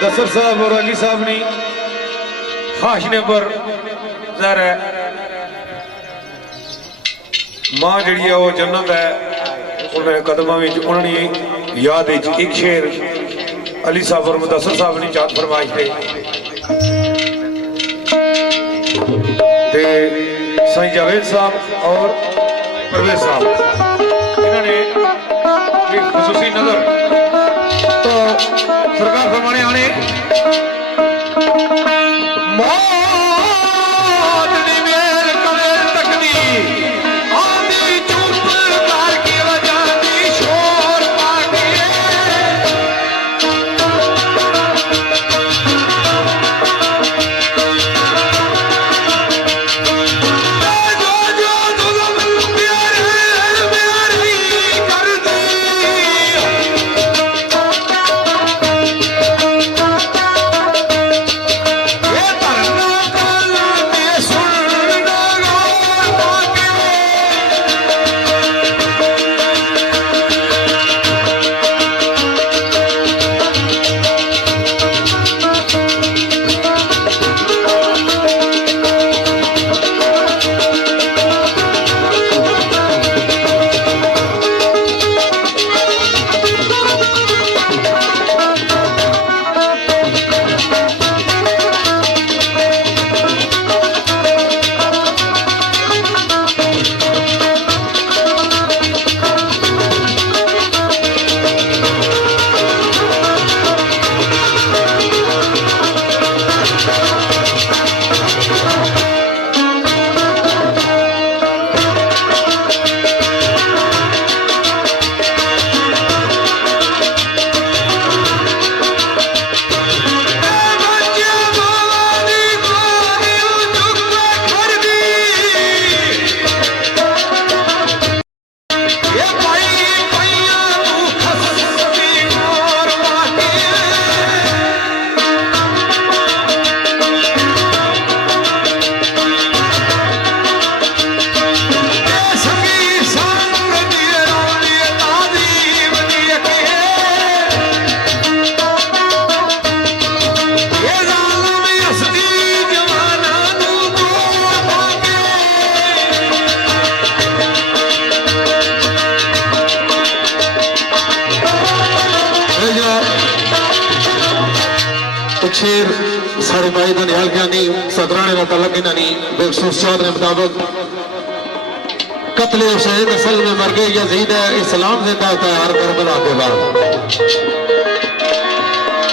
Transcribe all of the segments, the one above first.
मुदस्सर साहब और अली साहब ने हाशने पर ज़ाहिर है मां जी वो जन्नत है उन्हें कदमों में उन्होंने याद एक शेर अली साहब और मुदस्सर साहब ने चाहत फरमाइश थे साईं जावेद साहब और परवेज साहब इन्होंने एक खुसूसी नजर तो सरकार फरमाने आने शेर साढ़े भाई बनियाल ज्ञानी सदराने का तलक इन्होंने बेखसूस चाद ने मुताबिक कत्ले हुसैन असल में मर गए यजीद है इस्लाम से तैयार करबला के बाद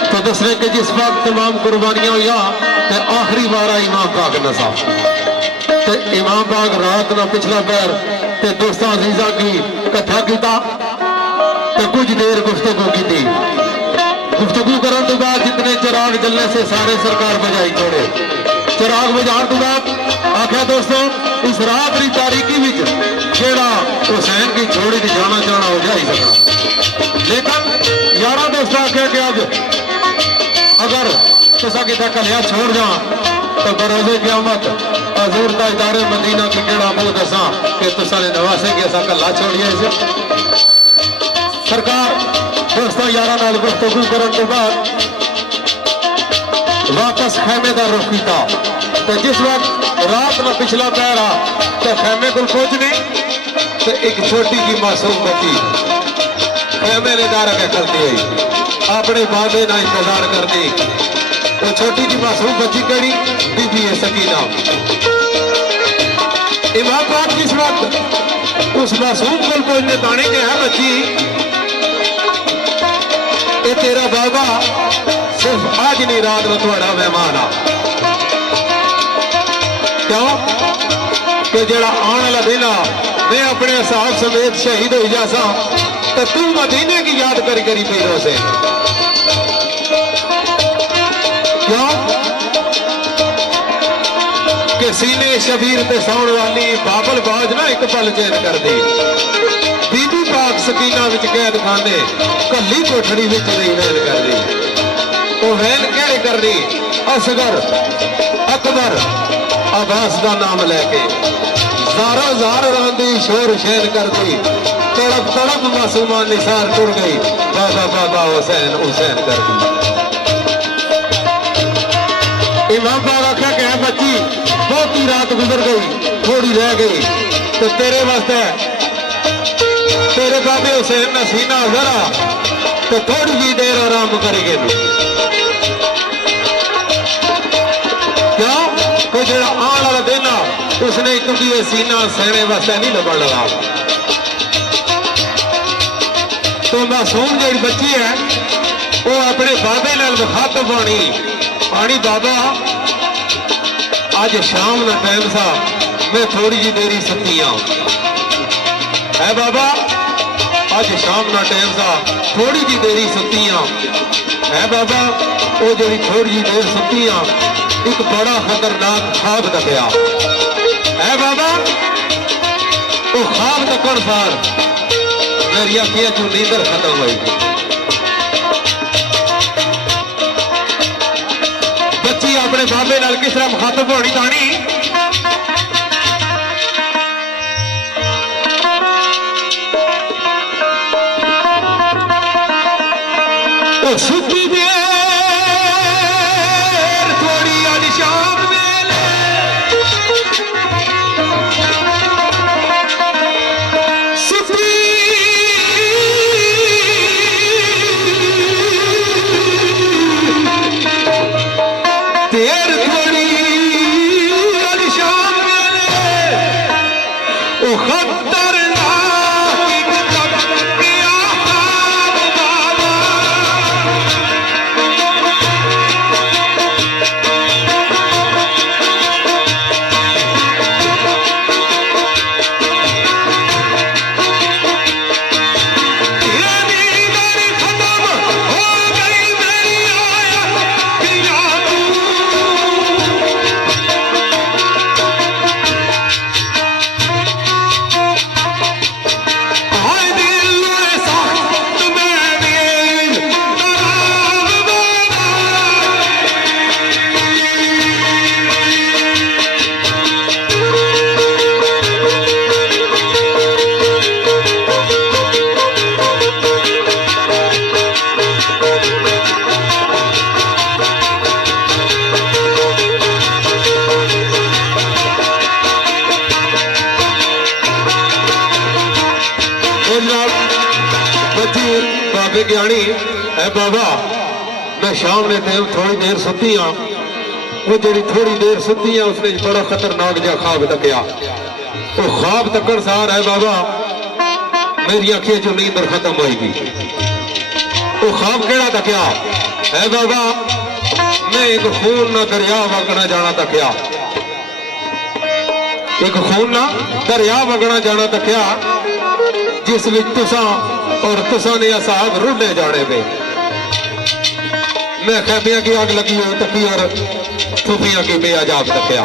तो दसने के जिस वक्त तमाम कुर्बानियां हुई तो आखिरी बार इमाम पाक नसा तो इमाम पाक रात ना पिछला पैर ते दोस्तों अजीजा की कट्ठा किया तो कुछ देर गुफ्तगू की थी गुफ्तगू करने तो बाद जितने चिराग जलने से सारे सरकार बजाई छोड़े चिराग बजाने तो बाद आख्या दोस्तों इस रात की तारीकी में जेड़ा हुसैन की छोड़ी की जाना जाना हो जाए सका लेकिन यारा दोस्तों आख्या कि अज अगर तुसा कितना कलिया छोड़ जा तो बरोजे क़यामत हजूर का इदारे मदीना की जेड़ा मुंह दसा कि तुसा ने नवासे कि असा कला छोड़िए इसे सरकार दोस्तों यारा नाल गुफ्तगू करने के बाद वापस खैमे का रुख किया तो जिस वक्त रात में पिछला पैर आ तो खैमे को पहुंचने तो एक छोटी जी मासूम बच्ची खैमे ने दार के करती है अपने बाबे ना इंतजार करनी तो छोटी जी मासूम बच्ची कड़ी बीबी है सकीना इमाम पाक जिस वक्त उस मासूम को पहुंचने ताने के है बच्ची तेरा बाबा सिर्फ आज नहीं रात में थोड़ा मेहमान आ क्यों कि जेड़ा आने वाला दिन आ मैं अपने साहब समेत शहीद हो जासा तो तू मदीने की याद करी करी पी से क्यों कि सीने शबीर पे सौण वाली बाबल बाज ना एक पल चेत कर दी बीबी पाक सकीना विच कैद खाने कली कोठड़ी विच नहीं वैन कर दी वो वैन केड़े कर दी असगर अकबर अब्बास का नाम लैके ज़ारा ज़ार रांदी शोर शैन कर दी तड़प तड़प मासूमा निसार टुर गई बाबा बाबा हुसैन हुसैन कर दी इमाम बाग आख्या कि है बच्ची बहुती रात गुजर गई, थोड़ी रह गई, तो तेरे वास्ते तेरे बाबे हुसैन ना सीना जरा तो थोड़ी जी देर आराम करेंगे। क्यों कोई जो आने वाला दिन आ उसने क्योंकि ये सीना सहने वास्ते नहीं लगन लगा। तो मासूम जी बच्ची है वो अपने बाबे नाल मुखातब होनी आनी, बाबा आज शाम का टाइम सा मैं थोड़ी जी देरी सुती हाँ है बाबा, आज शाम का टाइम सा थोड़ी जी देरी सुती हाँ है बाबा। वो जी थोड़ी जी देर सुती हाँ एक बड़ा खतरनाक ख्वाब दखिया है बाबा। वो ख्वाब तकन सार मेरी अखियां चो नींदर खत्म हुई। बच्ची अपने बाबे नाल किस तरह मुखातब होनी तानी, सुती देर थोड़ी आज शाम वेले सुती देर थोड़ी आज शाम वेले ओ खतरनाक ज्ञानी है बाबा। मैं शाम ने टाइम थोड़ी देर सुती हाँ, वो जी थोड़ी देर सुती है उसने बड़ा खतरनाक जहा ख्वाब तकिया। वो ख्वाब तकन सार है बाबा मेरी अखियां चो नींदर खत्म होगी। वो ख्वाब केड़ा तकिया है बाबा, मैं एक खून ना दरिया वगना जाना तकिया, एक खून ना दरिया वगना जाना तकिया जिस विच तुसा और तुसा ने असाब रुढ़े जाने पे। मैं खैबिया की आग लगी हुई तकी और सूफिया की बेअजाब तकिया।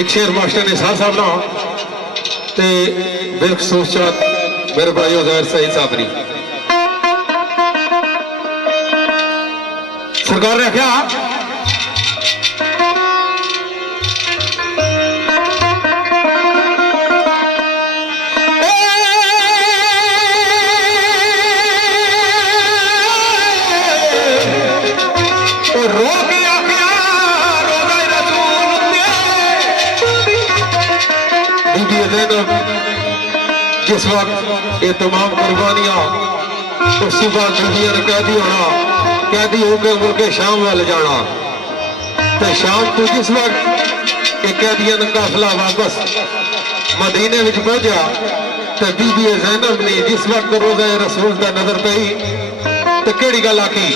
एक शेर मास्टर ने साहब साहब ना ते बिल्कुल सोच मेरे भाई उजैर सईद साहब ने सरकार ने आख्या जिस वक्त ये तमाम कुर्बानियां उस सुबह दुनिया ने कैदी होना, कैदी होकर मुल्क शाम वाल जाना, तो शाम को जिस वक्त एक कैदियों का काफिला वापस मदीने में पहुंचा तो बीबी ज़ैनब ने जिस वक्त रोज़ा रसूल का नजर पई तो केड़ी गल आखी